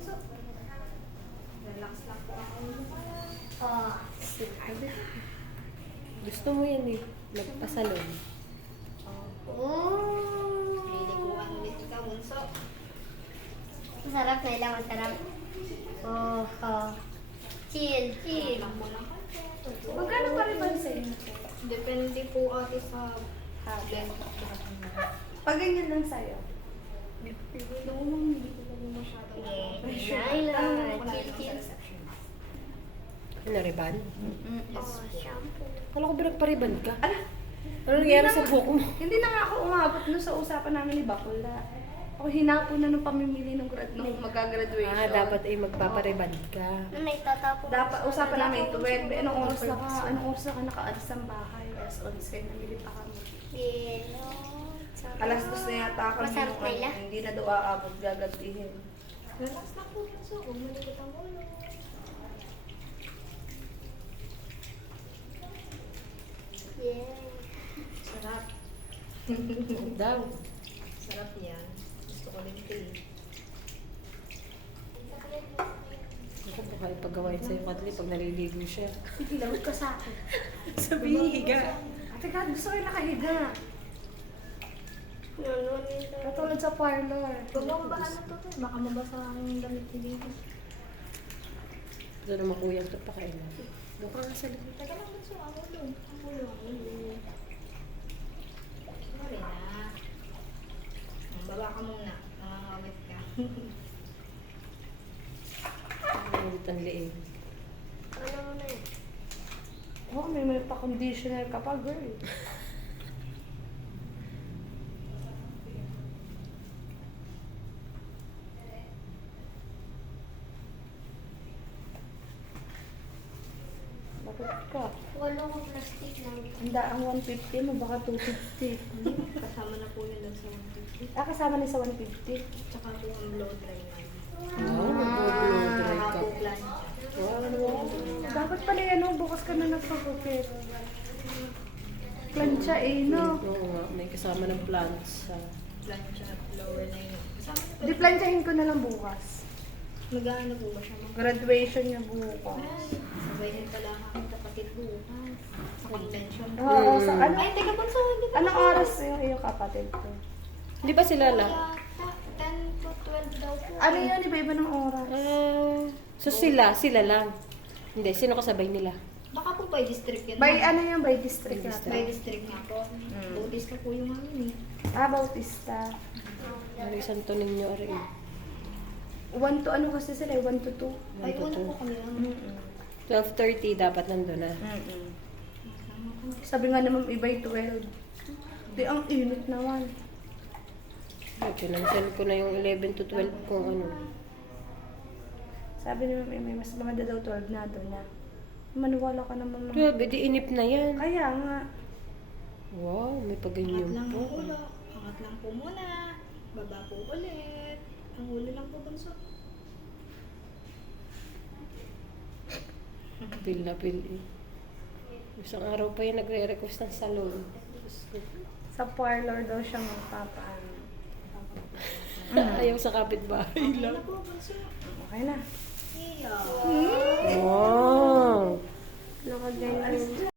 bunso. Relax lang po ako. Oh. Gusto mo yan eh. Magpasalon. Oh. Liliguan ulit ikaw, bunso. Masarap na lang, masarap. Oh, oh. Chill, chill. Lang mo lang konti. Magkano pa rin ba sa inyo? Depende po ate sa blend. Pag ganyan lang sa'yo. Hindi ko po masyadong Ay, lang. Chill, chill. Ano, riban? Oh, shampoo. Kala ko pinagpariban ka. Ala, Ano nangyari sa buhok mo? hindi na nga ako umabot no sa usapan namin ni Bakula. Ako hinapon na nung pamimili nung magagraduation. Dapat ay magpapariban ka. Ano na itatapon? Dapat usapan namin 12. Anong oras na ka nakaalis ng bahay? Alas 11 namili pa kami. Yellow. Alas 2 na yata kami Masarap nung nila. hindi na daw aabot gagabihin. Relax lang po, bunso. Huwag malikot ang ulo. Yeah. Sarap. Daw. Sarap yan. Gusto ko din ito eh. Ako baka ipagawain sa'yo, Katli, pag naliligo siya. Sige, lawag ka sa akin. Sabihin, higa. Ate God, gusto ko yung nakahiga. Ano nito? Katulad sa parlor. Huwag mo mabahan na to. Baka mabasa ang damit ni Baby. Ito naman kuyang ito pa kailan. Doon ka nga sa likod. Teka lang, bunso. Ang ulo. Ang ulo. Ang ulo. Sorry na. Baba ka muna. Nangangawit ka. Ang ang liig. Ano na yun? Oh, may pa-conditioner ka pa, girl. Bakit ka? Wala ko plastic lang. Handa ang 150 mo, baka 250. Kasama na po yun lang sa 150. Kasama na sa 150. Tsaka po ang blow dry na. Oo, mag-blow dry Saka ka. po plancha. Dapat pala yan, oh, bukas ka na nagpagupit. Plancha eh, no? Oo nga, may kasama ng plants sa... Plancha, blower na yun. Kasama na Di planchahin ko na lang bukas. Nag-ano po ba siya? Graduation niya bukas. Sabay din pala ang aking kapatid bukas. Sa convention. Oo, sa ano? Ay, teka bunso, hindi ba? Anong oras yung iyong kapatid ko? Hindi pa sila lang? Yata, 10 to 12 daw po. Ano yun? Iba-iba ng oras. So sila lang. Hindi, sino kasabay nila? Baka po by district yun. By ano yung by district By natin? By district nga po. Bautista po yung amin eh. Bautista. Ano yung Santo Niño rin? 1 to ano kasi sila, 1 to 2. Ay, una po kami lang. 12:30 dapat nandun na. Sabi nga naman iba'y 12. Di ang init naman. Okay, pinansel ko na yung 11 to 12 kung ano. Sabi ni Ma'am, may mas maganda daw 12 na doon na. Maniwala ka naman. 12, di inip na yan. Kaya nga. Wow, may Angat paganyan lang po. ang ulo. Angat lang po muna. Baba po ulit. Ang ulo lang po bunso. Pil na pil eh. Isang araw pa yung nagre-request ng salon. Diyos ko. Sa parlor daw siya magpapaano. Ayaw sa kapitbahay Ano lang. po bunso? Okay na. Iya. Wow! Nakaganyan.